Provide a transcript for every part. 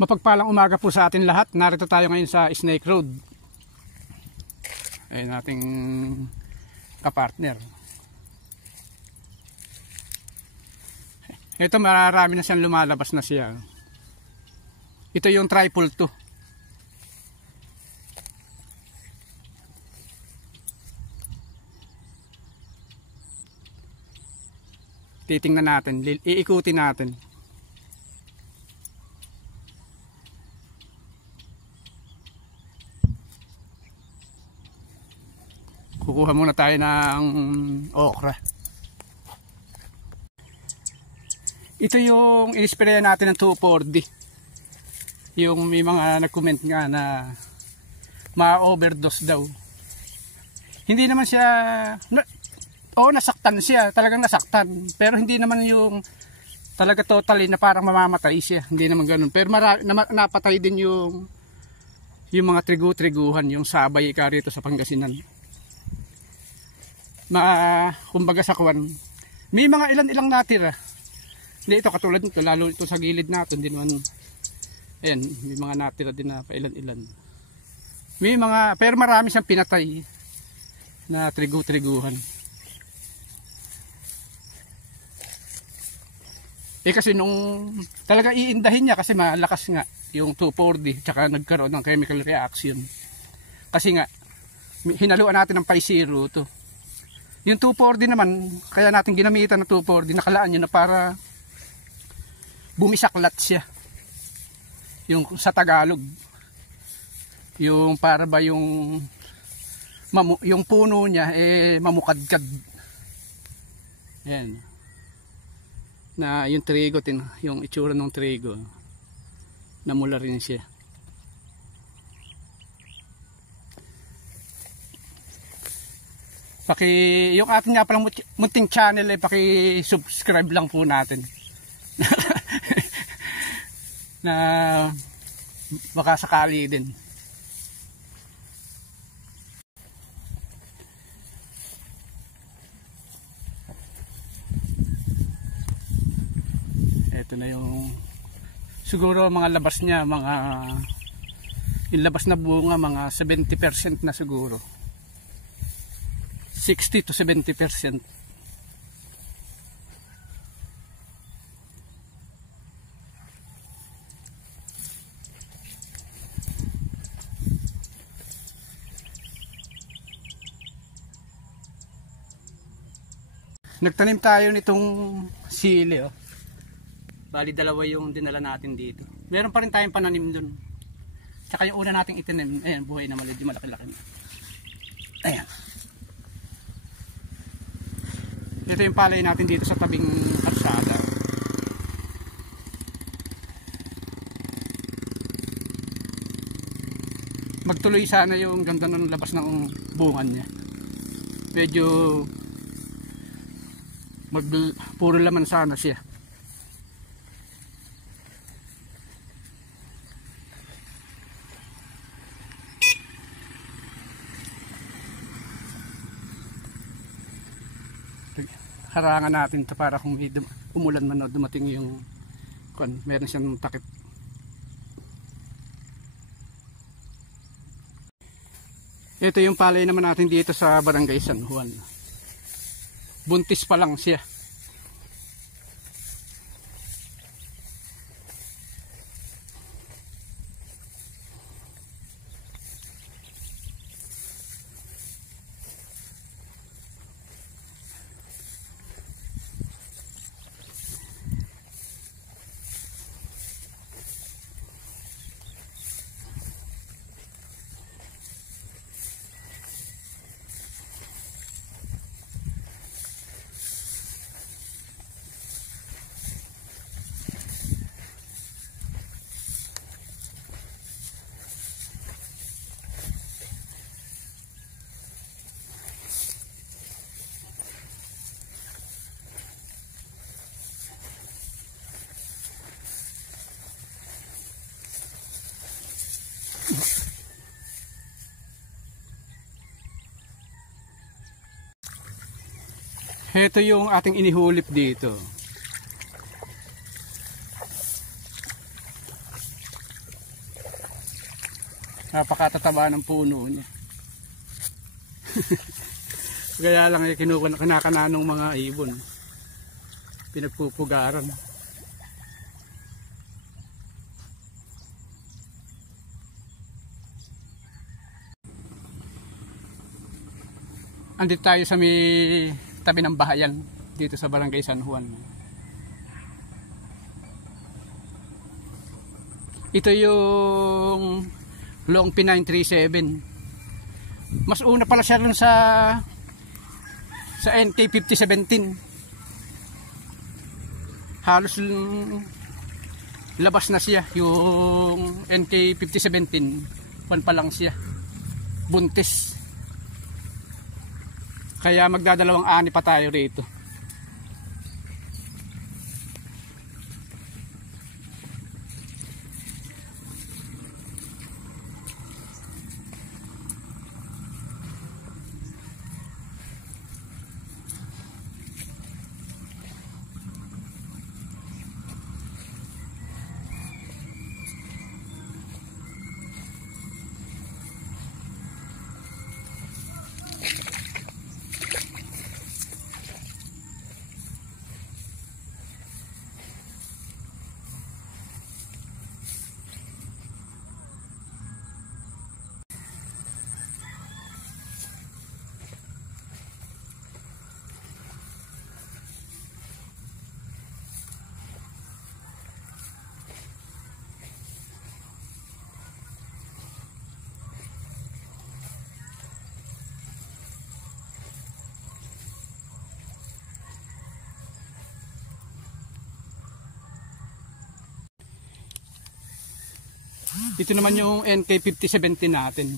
Mapagpalang umaga po sa atin lahat. Narito tayo ngayon sa Snake Road. Ayun ating kapartner. Ito marami na siyang lumalabas na siya. Ito yung triple 2. Titingnan natin, iikutin natin. Kukuha muna tayo ng okra. Ito yung in-spray natin ng 2,4-D. Yung may mga nag-comment nga na ma-overdose daw. Hindi naman siya, nasaktan siya, talagang nasaktan. Pero hindi naman yung talaga totally na parang mamamatay siya. Hindi naman ganun. Pero napatay din yung mga trigu-triguhan, yung sabay ka rito sa Pangasinan. Kumbaga sa kwan, may mga ilan-ilang natira. Hindi ito katulad nito, lalo ito sa gilid natin din naman. Ayan, may mga natira din na pa ilan-ilan. May mga, pero marami siyang pinatay na trigu-triguhan. Kasi nung talaga iindahin niya kasi malakas nga yung 2,4-D tsaka nagkaroon ng chemical reaction. Kasi nga hinaluan natin ng 5-0 to. Yung 2,4-D naman, kaya natin ginamitan ng 2,4-D, nakalaan nyo na para bumisaklat siya. Yung sa Tagalog. Yung para ba yung puno niya mamukadkad. Yan. Na yung trigo, yung itsura ng trigo, namula rin siya. Yung ating nga palang munting channel paki-subscribe lang po natin. Na baka sakali din. Ito na yung siguro mga labas niya, yung labas na bunga mga 70% na siguro. 60 to 70%. Nagtanim tayo nitong sili. Bali dalawa yung dinala natin dito. Meron pa rin tayong pananim dun. Tsaka yung una nating itanim, ayan, buhay na medyo malaki-laki. Ayan. Ito yung palay natin dito sa tabing kalsada. Magtuloy sana yung ganda ng labas ng bungan niya. Medyo puro laman sana siya. Harangan natin ito para kung may umulan man o dumating yung meron siyang takip. Ito yung palay naman natin dito sa Barangay San Juan. Buntis pa lang siya. Ito yung ating inihulip dito. Napakatataba ng puno niya. Kaya lang kinakana ng mga ibon. Pinagpupugaran. Andito tayo sa may tabi ng bahayan dito sa Barangay San Juan. Ito yung Long P937. Mas una pala siya lang sa NK5017. Halos labas na siya yung NK5017. Pan pa lang siya. Buntis. Kaya magdadalawang ani pa tayo rito. Ito naman yung NK5017 natin.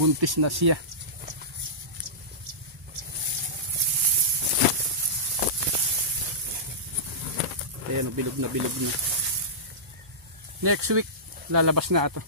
Buntis na siya. Ayan, bilog na bilog na. Next week lalabas na ito.